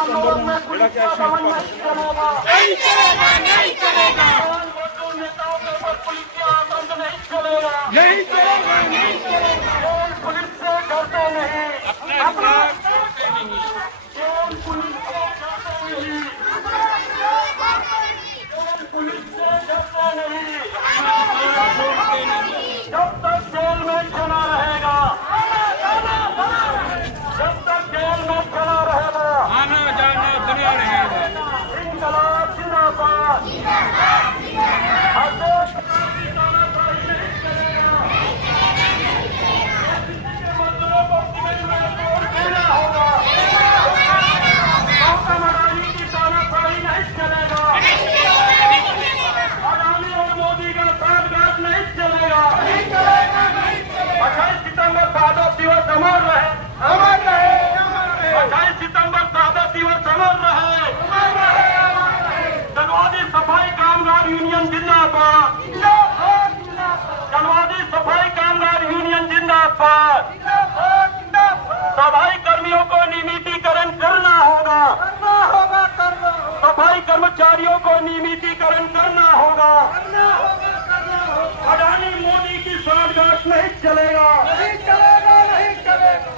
आंदोलन में पुलिस का दमन नहीं चलेगा, नहीं चलेगा, नहीं चलेगा, मजदूर नेताओं के ऊपर पुलिस की आतंक नहीं चलेगा, नहीं चलेगा, नहीं चलेगा। केवल पुलिस से डरते नहीं, अपना छोड़ते नहीं, केवल पुलिस से डरते नहीं, केवल पुलिस से डरते नहीं। छोड़ते नहीं। जब तक जेल में चला रहेगा, जब तक जेल में चला रहेगा, आना जाना बना रहेगा। इंकलाब जिंदाबाद, हर देश की तानाशाही नहीं चलेगा, मजदूरों को सीमेंट में तोड़ देना होगा, गौतम अडानी की तानाशाही नहीं चलेगा, अडानी और मोदी का साठगांठ नहीं चलेगा, 28 सितंबर शहादत दिवस अमर रहे, 28 सितंबर शहादत दिवस अमर रहे, जनवादी सफाई कामगार यूनियन जिंदाबाद, जनवादी सफाई कामगार यूनियन जिंदाबाद, सफाई कर्मियों को नियमितीकरण करना होगा, सफाई कर्मचारियों को नियमितीकरण करना होगा, अडानी मोदी की साठगांठ नहीं चलेगा,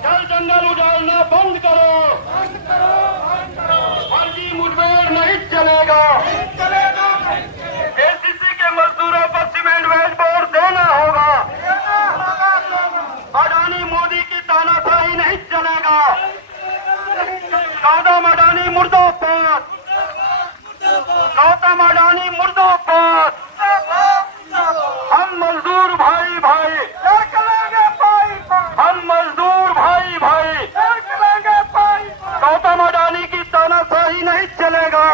जल जंगल उजाड़ना बंद करो, फर्जी मुठभेड़ नहीं चलेगा, एसीसी के मजदूरों पर सीमेंट वेज बोर्ड देना होगा, अडानी मोदी की तानाशाही नहीं चलेगा, गौतम अडानी मुर्दाबाद, गौतम अडानी मुर्दाबाद, हम मजदूर भाई भाई, हम मजदूर भाई भाई, गौतम अडानी की तानाशाही नहीं चलेगा,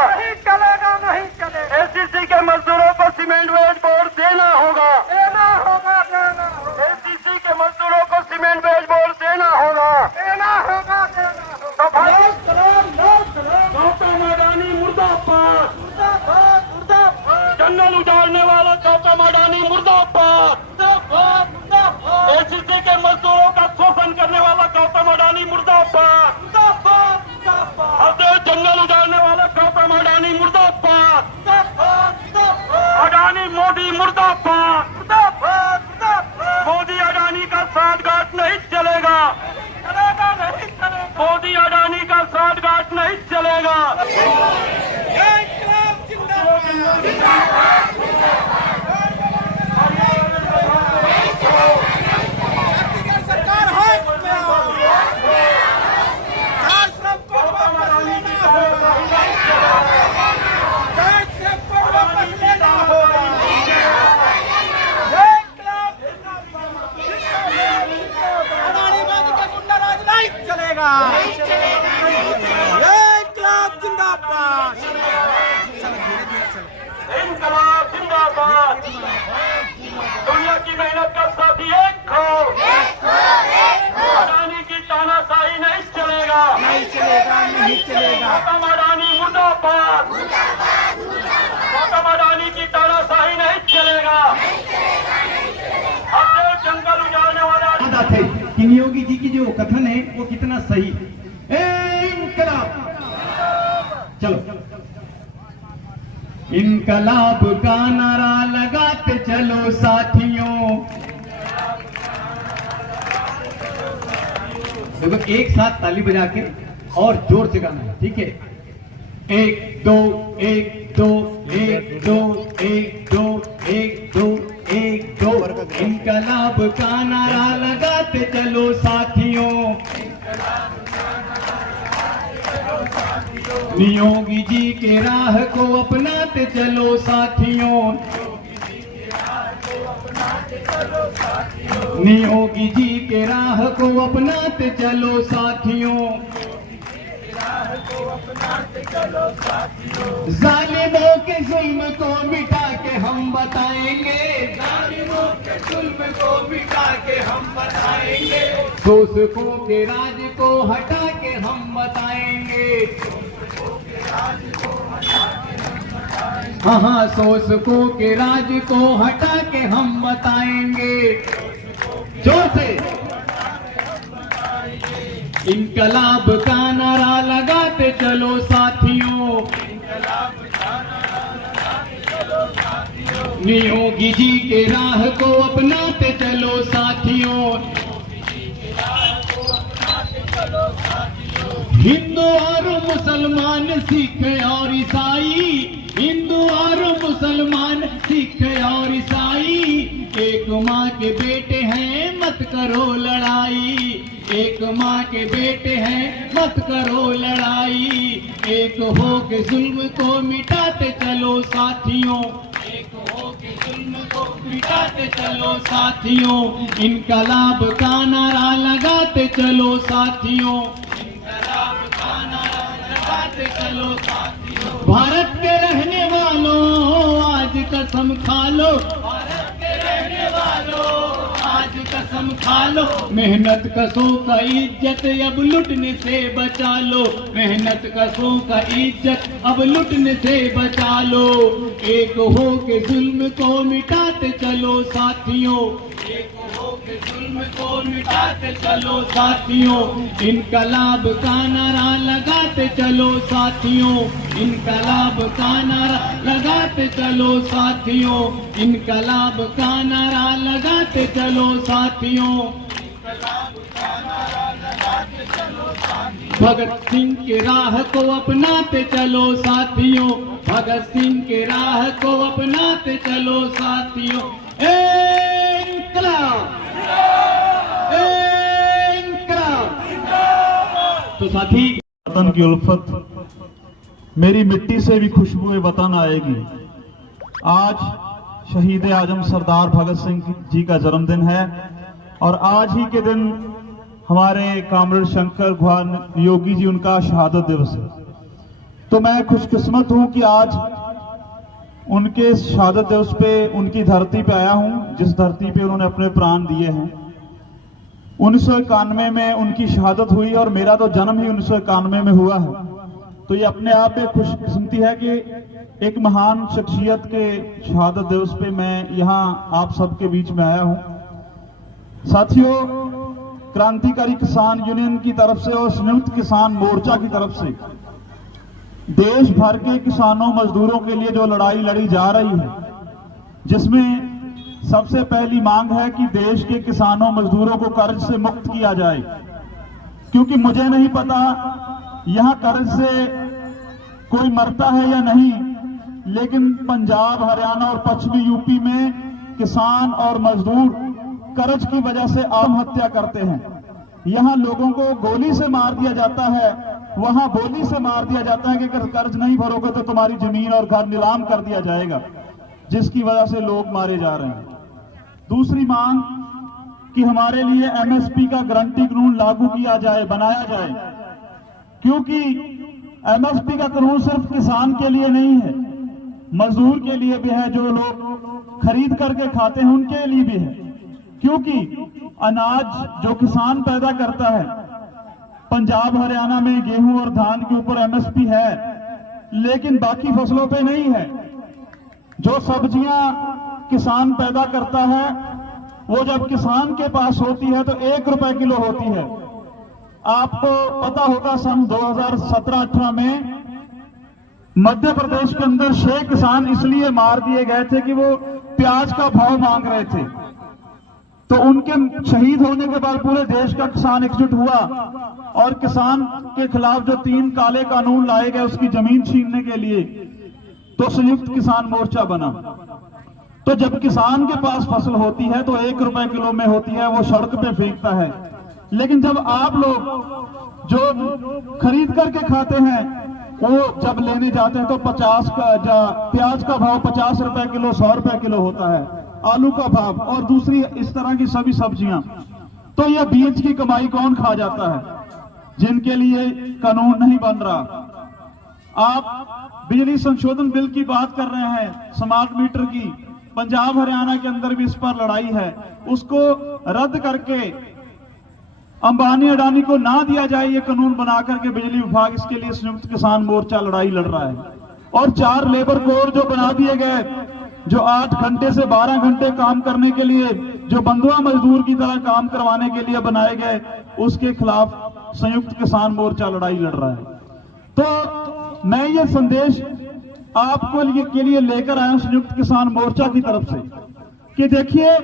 एसीसी के मजदूरों को सीमेंट वेज बोर्ड देना होगा, एसीसी के मजदूरों को सीमेंट वेज बोर्ड देना होगा, गौतम अडानी मुर्दाबाद, जंगल उजाड़ने वाला गौतम अडानी मुर्दाबाद, एसीसी के मजदूरों का शोषण करने वाला गौतम अडानी मुर्दाबाद, हर देश जंगल उजाड़ने वाला गौतम अडानी मुर्दाबाद, अडानी मोदी मुर्दाबाद, मोदी अडानी का साठगांठ नहीं चलेगा, मोदी अडानी का साठगांठ नहीं चलेगा। सरकार है इसमें आओ। चार श्रम कोड वापस लेना होगा, चार श्रम कोड वापस लेना होगा। अडानी मोदी का गुंडाराज नहीं चलेगा, इंकलाब जिंदाबाद, इंकलाब जिंदाबाद, दुनिया की मेहनत का साथी एक हो, अडानी की तानाशाही नहीं चलेगा, गौतम अडानी मुर्दाबाद, गौतम अडानी की तानाशाही नहीं चलेगा, अब जो जंगल उजाड़ने वाला बात है कि नियोगी जी की जो कथन है वो कितना सही। इंकलाब, चलो इंकलाब का नारा लगाते चलो साथियों। देखो एक साथ ताली बजा के और जोर से गाना है, ठीक है? 1 2 1 2 1 2 1 2 1 2 1 2। इंकलाब का नारा लगाते चलो साथियों, नियोगी जी के राह को अपनाते चलो साथियों, नियोगी जी के राह को अपनाते चलो साथियों, जालिमों के जुल्म को मिटा के हम बताएंगे, जालिमों के जुल्म को मिटा के हम बताएंगे, शोषकों के राज को हटा के हम बताएंगे, हाँ शोषकों के राज को हटा के हम बताएंगे। जोर से इनकलाब का नारा लगाते चलो साथियों, योगी जी के राह को अपनाते चलो साथियों। हिंदू और मुसलमान, सिख और ईसाई, हिंदू और मुसलमान, सिख और ईसाई, एक माँ के बेटे हैं मत करो लड़ाई, एक माँ के बेटे हैं मत करो लड़ाई, एक हो के जुल्म को मिटाते चलो साथियों, एक हो के जुल्म को मिटाते चलो साथियों। इनकलाब का नारा लगाते चलो साथियों, इनकलाब का नारा लगाते चलो साथियों। भारत के रहने वालों आज कसम खा लो, भारत के रहने वालों आज कसम खा लो, मेहनत कसों का इज्जत अब लुटने से बचा लो, मेहनत कसों का इज्जत अब लुटने से बचा लो। एक हो के जुल्म को मिटाते चलो साथियों, एक हो के जुल्म को मिटाते चलो साथियों। इनकलाब का नारा लगाते चलो साथियों, इनकलाब का नारा लगाते चलो साथियों, इनकलाब का नारा लगाते चलो साथियों, इनकलाब का नारा लगाते चलो साथियों। भगत सिंह के राह को अपनाते चलो साथियों, भगत सिंह के राह को अपनाते चलो साथियों। इनकलाब, इनकलाब। तो साथी, वतन की उल्फत, मेरी मिट्टी से भी खुशबू वतन आएगी। आज शहीद आजम सरदार भगत सिंह जी का जन्मदिन है और आज ही के दिन हमारे कामरेड शंकर घुआन योगी जी उनका शहादत दिवस है। तो मैं खुशकिस्मत हूं कि आज उनके शहादत दिवस पे उनकी धरती पे आया हूं, जिस धरती पे उन्होंने अपने प्राण दिए हैं। 1991 में उनकी शहादत हुई और मेरा तो जन्म ही 1991 में हुआ है। तो ये अपने आप में खुशकिस्मती है कि एक महान शख्सियत के शहादत दिवस पे मैं यहाँ आप सबके बीच में आया हूँ। साथियों, क्रांतिकारी किसान यूनियन की तरफ से और संयुक्त किसान मोर्चा की तरफ से देश भर के किसानों मजदूरों के लिए जो लड़ाई लड़ी जा रही है, जिसमें सबसे पहली मांग है कि देश के किसानों मजदूरों को कर्ज से मुक्त किया जाए। क्योंकि मुझे नहीं पता यहां कर्ज से कोई मरता है या नहीं, लेकिन पंजाब, हरियाणा और पश्चिमी यूपी में किसान और मजदूर कर्ज की वजह से आत्महत्या करते हैं। यहां लोगों को गोली से मार दिया जाता है, वहां बोली से मार दिया जाता है कि अगर कर्ज नहीं भरोगे तो तुम्हारी जमीन और घर नीलाम कर दिया जाएगा, जिसकी वजह से लोग मारे जा रहे हैं। दूसरी मांग कि हमारे लिए एमएसपी का गारंटी कानून लागू किया जाए, बनाया जाए, क्योंकि एमएसपी का कानून सिर्फ किसान के लिए नहीं है, मजदूर के लिए भी है, जो लोग खरीद करके खाते हैं उनके लिए भी है। क्योंकि अनाज जो किसान पैदा करता है, पंजाब हरियाणा में गेहूं और धान के ऊपर एमएसपी है, लेकिन बाकी फसलों पे नहीं है। जो सब्जियां किसान पैदा करता है वो जब किसान के पास होती है तो 1 रुपए किलो होती है। आपको पता होगा सन 2017-18 में मध्य प्रदेश के अंदर 6 किसान इसलिए मार दिए गए थे कि वो प्याज का भाव मांग रहे थे। तो उनके शहीद होने के बाद पूरे देश का किसान एकजुट हुआ और किसान के खिलाफ जो 3 काले कानून लाए गए उसकी जमीन छीनने के लिए, तो संयुक्त किसान मोर्चा बना। तो जब किसान के पास फसल होती है तो 1 रुपए किलो में होती है, वो सड़क पे फेंकता है। लेकिन जब आप लोग जो खरीद करके खाते हैं वो जब लेने जाते हैं तो 50 का प्याज का भाव 50 रुपए किलो, 100 रुपए किलो होता है, आलू का भाव और दूसरी इस तरह की सभी सब्जियां। तो यह बीज की कमाई कौन खा जाता है, जिनके लिए कानून नहीं बन रहा। आप बिजली संशोधन बिल की बात कर रहे हैं, स्मार्ट मीटर की, पंजाब हरियाणा के अंदर भी इस पर लड़ाई है। उसको रद्द करके अंबानी अडानी को ना दिया जाए, ये कानून बना करके बिजली विभाग, इसके लिए संयुक्त किसान मोर्चा लड़ाई लड़ रहा है। और 4 लेबर कोड जो बना दिए गए, जो 8 घंटे से 12 घंटे काम करने के लिए, जो बंधुआ मजदूर की तरह काम करवाने के लिए बनाए गए, उसके खिलाफ संयुक्त किसान मोर्चा लड़ाई लड़ रहा है। तो मैं ये संदेश आपको के लिए लेकर आया हूं संयुक्त किसान मोर्चा की तरफ से कि देखिए,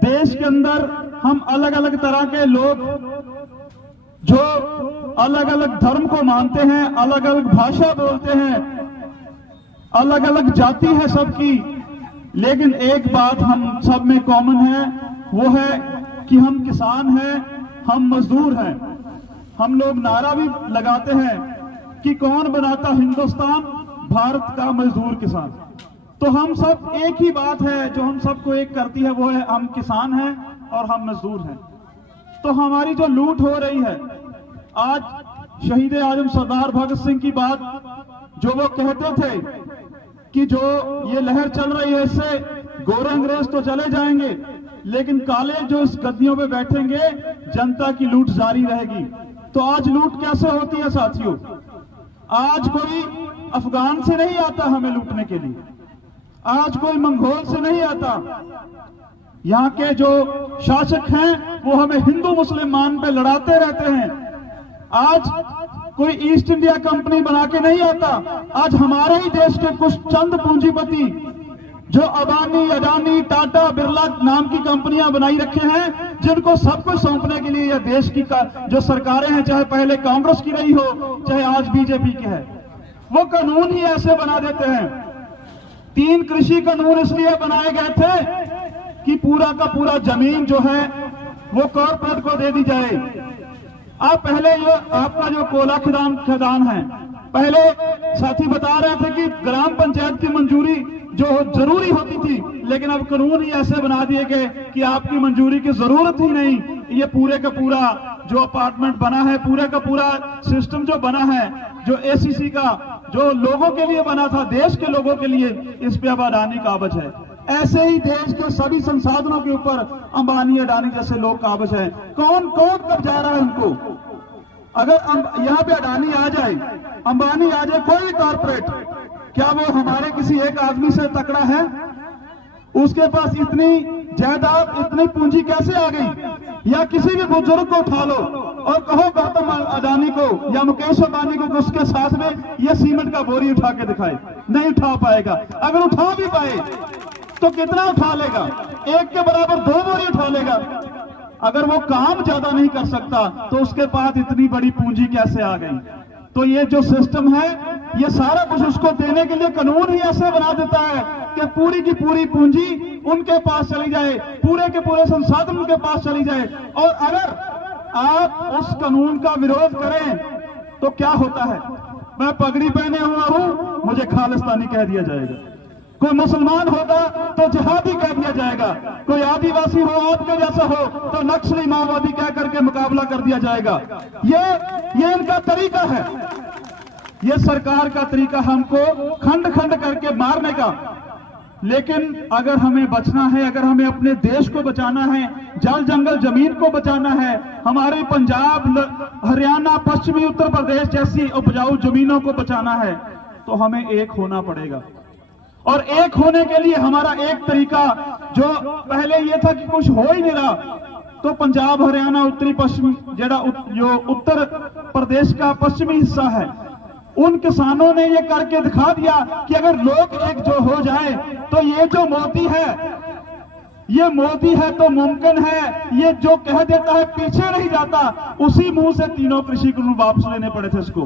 देश के अंदर हम अलग अलग तरह के लोग जो अलग अलग धर्म को मानते हैं, अलग अलग भाषा बोलते हैं, अलग अलग जाति है सबकी, लेकिन एक बात हम सब में कॉमन है, वो है कि हम किसान हैं, हम मजदूर हैं। हम लोग नारा भी लगाते हैं कि कौन बनाता हिंदुस्तान, भारत का मजदूर किसान। तो हम सब एक ही बात है जो हम सबको एक करती है, वो है हम किसान हैं और हम मजदूर हैं। तो हमारी जो लूट हो रही है, आज शहीद आजम सरदार भगत सिंह की बात जो वो कहते थे कि जो ये लहर चल रही है इससे गोरे अंग्रेज तो चले जाएंगे, लेकिन काले जो इस गद्दियों पे बैठेंगे, जनता की लूट जारी रहेगी। तो आज लूट कैसे होती है साथियों? आज कोई अफगान से नहीं आता हमें लूटने के लिए, आज कोई मंगोल से नहीं आता। यहाँ के जो शासक हैं वो हमें हिंदू मुसलमान पे लड़ाते रहते हैं। आज कोई ईस्ट इंडिया कंपनी बना के नहीं आता, आज हमारे ही देश के कुछ चंद पूंजीपति जो अबानी, अडानी, टाटा, बिरला नाम की कंपनियां बनाई रखे हैं, जिनको सब कुछ सौंपने के लिए यह देश की जो सरकारें हैं, चाहे पहले कांग्रेस की रही हो, चाहे आज बीजेपी की है, वो कानून ही ऐसे बना देते हैं। 3 कृषि कानून इसलिए बनाए गए थे कि पूरा का पूरा जमीन जो है वो कॉर्पोरेट को दे दी जाए। आप पहले ये आपका जो कोयला खदान है, पहले साथी बता रहे थे कि ग्राम पंचायत की मंजूरी जो जरूरी होती थी, लेकिन अब कानून ही ऐसे बना दिए गए कि आपकी मंजूरी की जरूरत ही नहीं। ये पूरे का पूरा जो अपार्टमेंट बना है, पूरे का पूरा सिस्टम जो बना है, जो एसीसी का जो लोगों के लिए बना था, देश के लोगों के लिए, इस पे अब अडानी काबज है। ऐसे ही देश के सभी संसाधनों के ऊपर अंबानी, अडानी जैसे लोग काबज हैं। कौन कौन कब जा रहा है उनको? अगर यहाँ पे अडानी आ जाए, अंबानी आ जाए, कोई कॉर्पोरेट, क्या वो हमारे किसी एक आदमी से तकड़ा है? उसके पास इतनी जायदाद, इतनी पूंजी कैसे आ गई? या किसी भी बुजुर्ग को उठा लो और कहो गौतम अडानी को या मुकेश अंबानी को उसके साथ में ये सीमेंट का बोरी उठा के दिखाए, नहीं उठा पाएगा। अगर उठा भी पाए तो कितना उठा लेगा? 1 के बराबर 2 बोरी उठा लेगा। अगर वो काम ज्यादा नहीं कर सकता तो उसके पास इतनी बड़ी पूंजी कैसे आ गई? तो ये जो सिस्टम है, ये सारा कुछ उसको देने के लिए कानून ही ऐसे बना देता है कि पूरी की पूरी पूंजी उनके पास चली जाए, पूरे के पूरे संसाधन उनके पास चली जाए। और अगर आप उस कानून का विरोध करें तो क्या होता है? मैं पगड़ी पहने हुआ हूं, मुझे खालिस्तानी कह दिया जाएगा। कोई मुसलमान होगा तो जिहादी कह दिया जाएगा, कोई आदिवासी हो, आपके जैसा हो, तो नक्सली, माओवादी कह करके मुकाबला कर दिया जाएगा। ये इनका तरीका है, ये सरकार का तरीका, हमको खंड खंड करके मारने का। लेकिन अगर हमें बचना है, अगर हमें अपने देश को बचाना है, जल जंगल जमीन को बचाना है, हमारे पंजाब, हरियाणा, पश्चिमी उत्तर प्रदेश जैसी उपजाऊ जमीनों को बचाना है, तो हमें एक होना पड़ेगा। और एक होने के लिए हमारा एक तरीका, जो पहले ये था कि कुछ हो ही नहीं रहा, तो पंजाब, हरियाणा, उत्तरी पश्चिम जो उत्तर प्रदेश का पश्चिमी हिस्सा है, उन किसानों ने ये करके दिखा दिया कि अगर लोग एकजुट हो जाए तो ये जो मोदी है तो मुमकिन है। ये जो कह देता है पीछे नहीं जाता। उसी मुंह से 3 कृषि कानून वापस लेने पड़े थे इसको।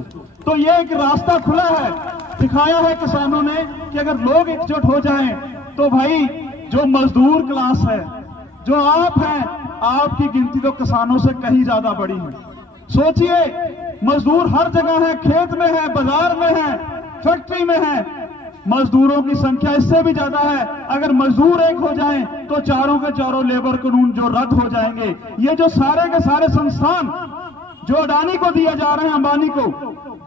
तो ये एक रास्ता खुला है, दिखाया है किसानों ने कि अगर लोग एकजुट हो जाएं तो भाई जो मजदूर क्लास है, जो आप हैं, आपकी गिनती तो किसानों से कहीं ज्यादा बड़ी है। सोचिए, मजदूर हर जगह है, खेत में है, बाजार में है, फैक्ट्री में है। मजदूरों की संख्या इससे भी ज्यादा है। अगर मजदूर एक हो जाएं तो चारों के चारों लेबर कानून जो रद्द हो जाएंगे। ये जो सारे के सारे संस्थान जो अडानी को दिया जा रहे हैं, अंबानी को,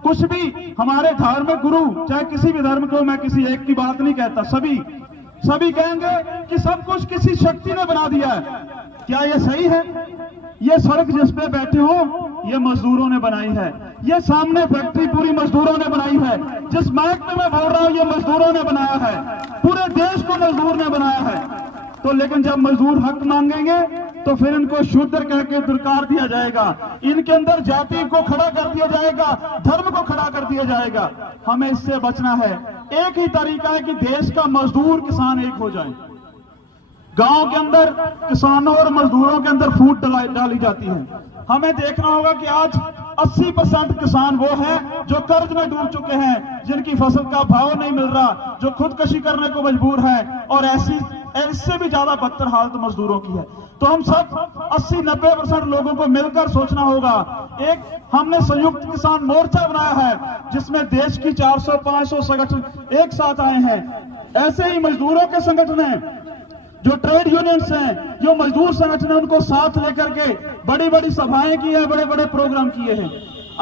कुछ भी हमारे धार्मिक गुरु, चाहे किसी भी धर्म को, मैं किसी एक की बात नहीं कहता, सभी कहेंगे कि सब कुछ किसी शक्ति ने बना दिया है। क्या ये सही है? ये सड़क जिस पे बैठे हो, ये मजदूरों ने बनाई है। ये सामने फैक्ट्री पूरी मजदूरों ने बनाई है। जिस महकमे में बोल रहा हूं, ये मजदूरों ने बनाया है। पूरे देश को मजदूर ने बनाया है। तो लेकिन जब मजदूर हक मांगेंगे तो फिर इनको शूद्र कह के दुरकार दिया जाएगा, इनके अंदर जाति को खड़ा कर दिया जाएगा, धर्म को खड़ा कर दिया जाएगा। हमें इससे बचना है। एक ही तरीका है कि देश का मजदूर किसान एक हो जाए। गांव के अंदर किसानों और मजदूरों के अंदर फूट डाली जाती है। हमें देखना होगा कि आज 80% किसान वो हैं जो कर्ज में डूब चुके हैं, जिनकी फसल का भाव नहीं मिल रहा, जो खुदकशी करने को मजबूर है, और इससे भी ज्यादा बदतर हालत मजदूरों की है। तो हम सब 80-90% लोगों को मिलकर सोचना होगा। एक हमने संयुक्त किसान मोर्चा बनाया है जिसमें देश की 400-500 संगठन एक साथ आए हैं। ऐसे ही मजदूरों के संगठन हैं, जो ट्रेड यूनियंस हैं, जो मजदूर संगठन है, उनको साथ लेकर के बड़ी बड़ी सभाएं की है, बड़े बड़े प्रोग्राम किए हैं।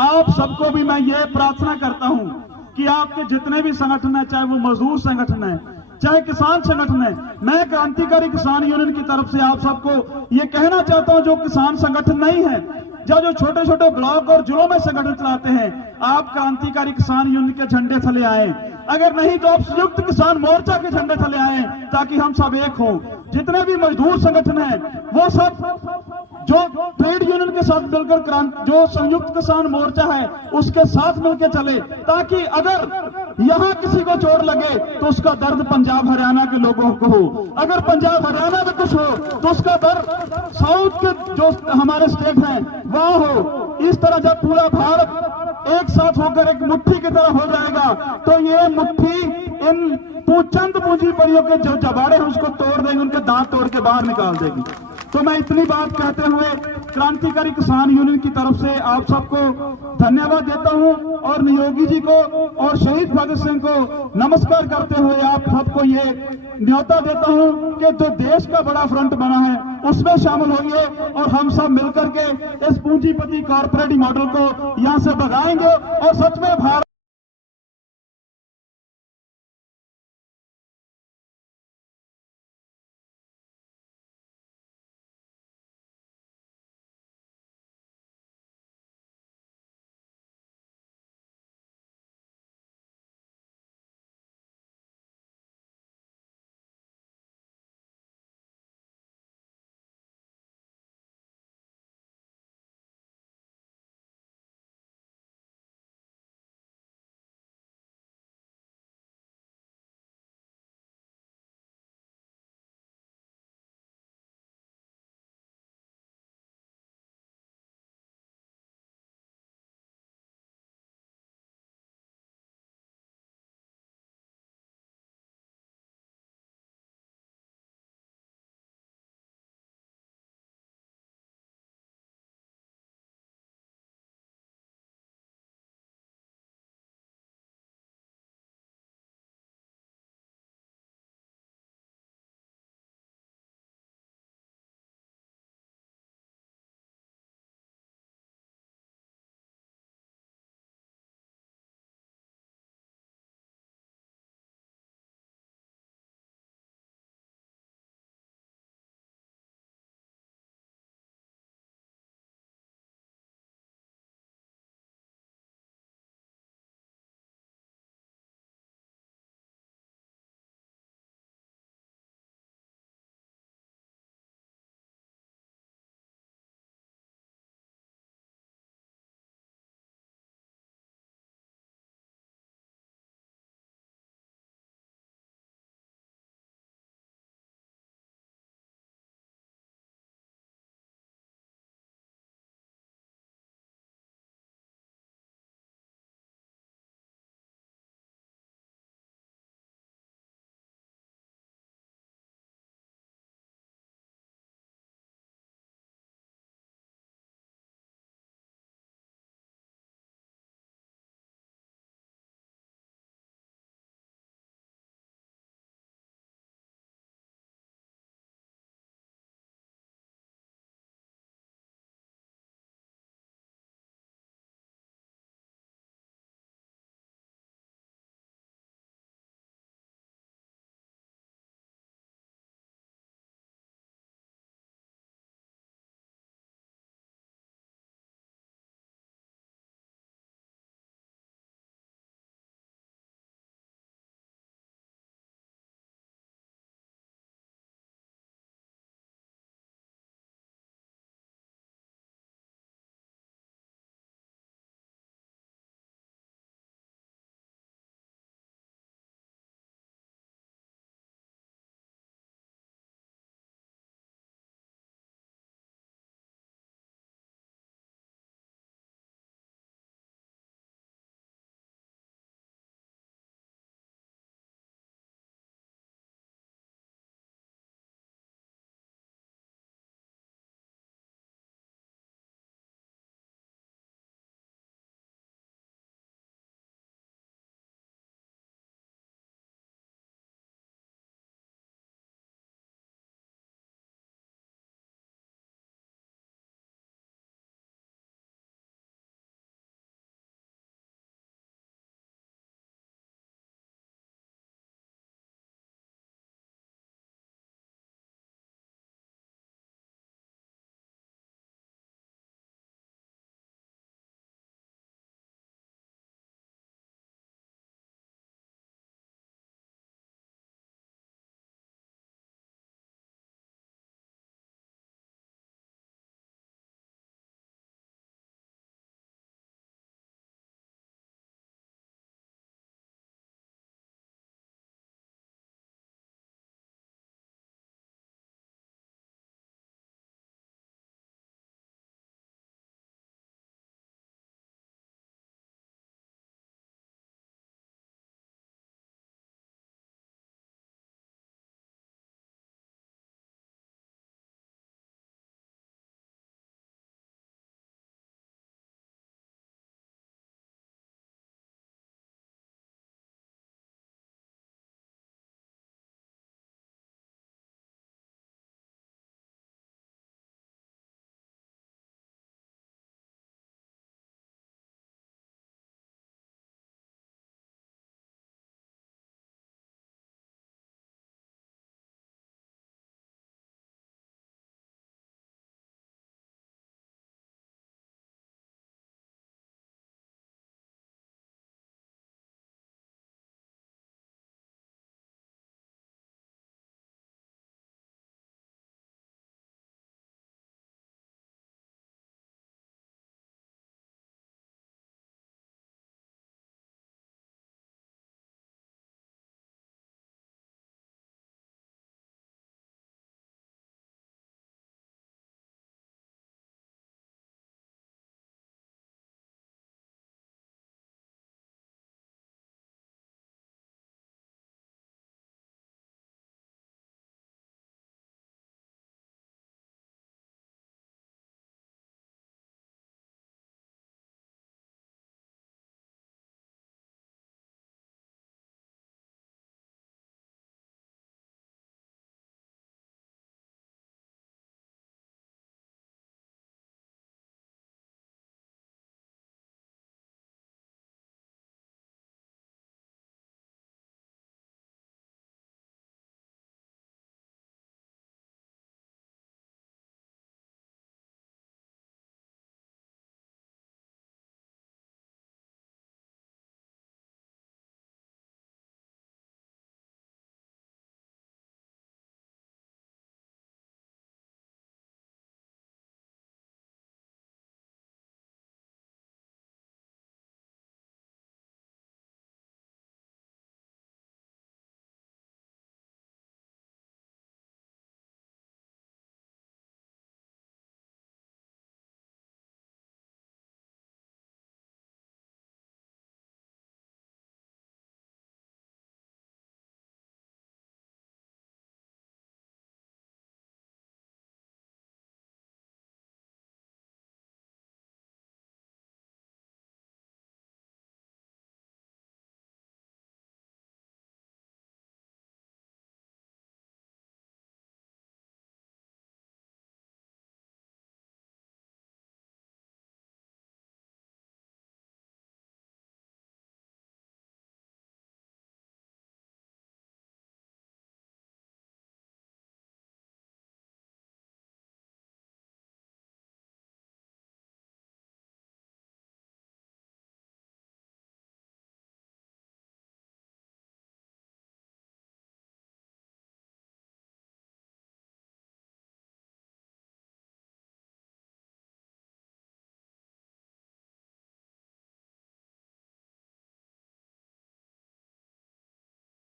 आप सबको भी मैं ये प्रार्थना करता हूं कि आपके जितने भी संगठन है, चाहे वो मजदूर संगठन है, चाहे किसान संगठन है, मैं क्रांतिकारी किसान यूनियन की तरफ से आप सबको ये कहना चाहता हूं, जो किसान संगठन नहीं है, जो छोटे छोटे ब्लॉक और जिलों में संगठन चलाते हैं, आप क्रांतिकारी किसान यूनियन के झंडे थले आए। अगर नहीं तो आप संयुक्त किसान मोर्चा के झंडे थले आए, ताकि हम सब एक हों। जितने भी मजदूर संगठन हैं वो सब जो ट्रेड यूनियन के साथ मिलकर जो संयुक्त किसान मोर्चा है उसके साथ मिलकर चले, ताकि अगर यहाँ किसी को चोट लगे तो उसका दर्द पंजाब हरियाणा के लोगों को हो, अगर पंजाब हरियाणा में कुछ हो तो उसका दर्द साउथ के जो हमारे स्टेट हैं वहां हो। इस तरह जब पूरा भारत एक साथ होकर एक मुट्ठी की तरह हो जाएगा तो ये मुट्ठी इन चंद पूंजीपतियों के जो जबाड़े हैं उसको तोड़ देंगे, उनके दांत तोड़ के बाहर निकाल देगी। तो मैं इतनी बात कहते हुए क्रांतिकारी किसान यूनियन की तरफ से आप सबको धन्यवाद देता हूं, और नियोगी जी को और शहीद भगत सिंह को नमस्कार करते हुए आप सबको ये न्योता देता हूं कि जो देश का बड़ा फ्रंट बना है उसमें शामिल होइए, और हम सब मिलकर के इस पूंजीपति कॉर्पोरेट मॉडल को यहां से भगाएंगे और सच में भारत